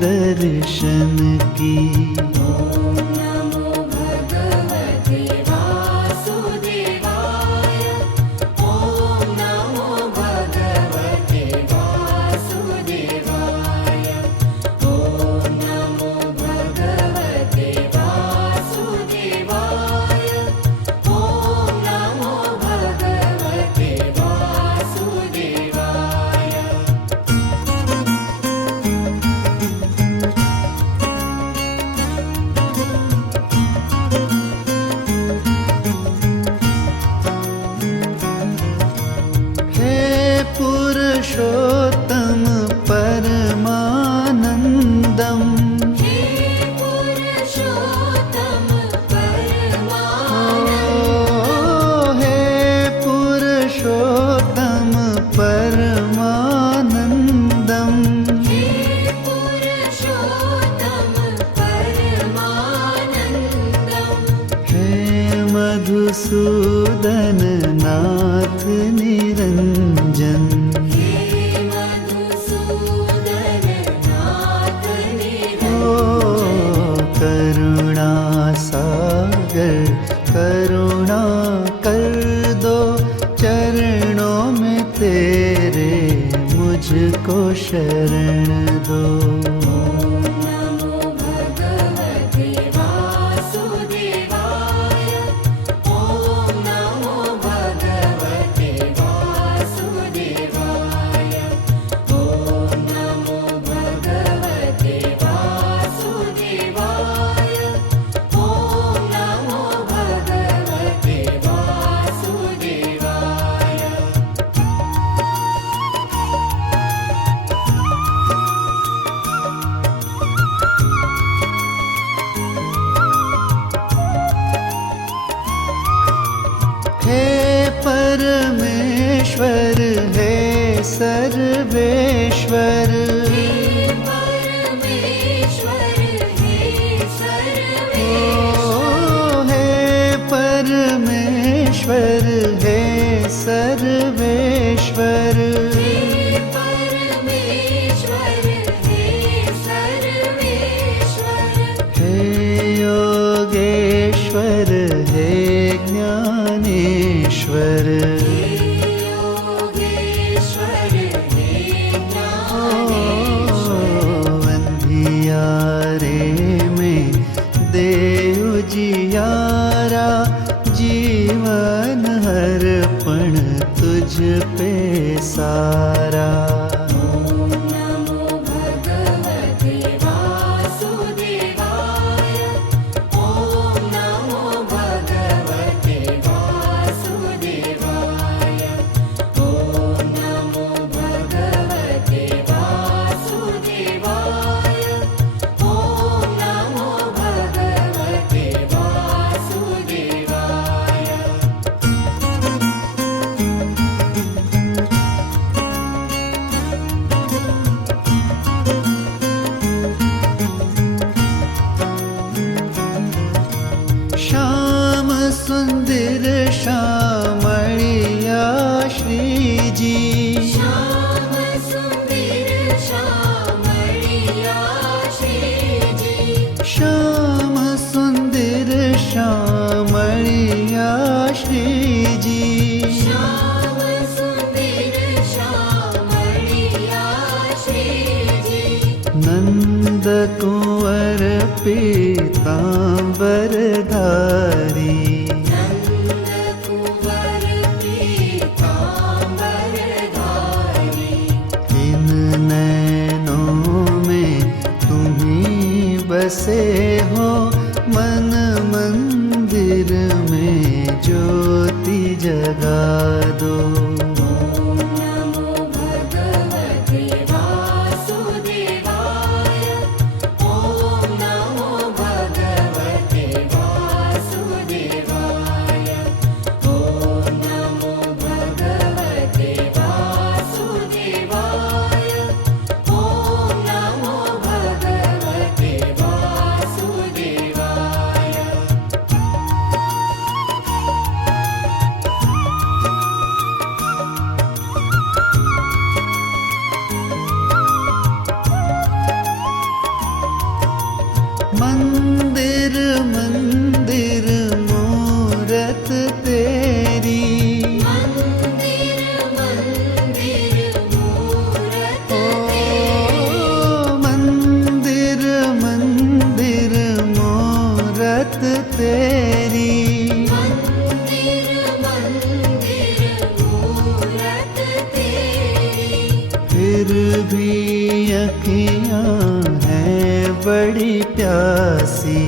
दर्शन की। पुरुषोत्तम परमानंदम, हे पुरुषोत्तम परमानंदम, हे पुरुषोत्तम परमानंदम, हे पुरुषोत्तम परमानंदम, हे मधुसूदन नाथ निरंजन, करुणा सागर करुणा कर दो, चरणों में तेरे मुझको शरण दो। हे परमेश्वर हे सर्वेश्वर, हे परमेश्वर हे सर्वेश्वर, हे परमेश्वर हे सर्वेश्वर, हे परमेश्वर हे सर्वेश्वर, हे योगेश्वर हे ज्ञानेश्वर, अंधियारे में दे उजियारा, जीवन अर्पण तुझ पे सारा। श्याम सुंदर श्यामलिया श्री जी, श्याम सुंदर श्यामलिया श्री जी, श्याम सुंदर श्यामलिया श्री जी, श्याम सुंदर श्यामलिया श्री जी, नंद कुंवर पीतांबरधारी, नंद कुंवर पीतांबरधारी, इन नैनों में तुम्ही बसे हो, मन मंदिर में ज्योति जगा दो। मंदिर मंदिर मूरत तेरी, मंदिर मंदिर मूरत तेरी, मंदिर मंदिर मूरत तेरी। मंदिर मंदिर मूरत तेरी। फिर भी अखियाँ हैं बड़ी प्यासी,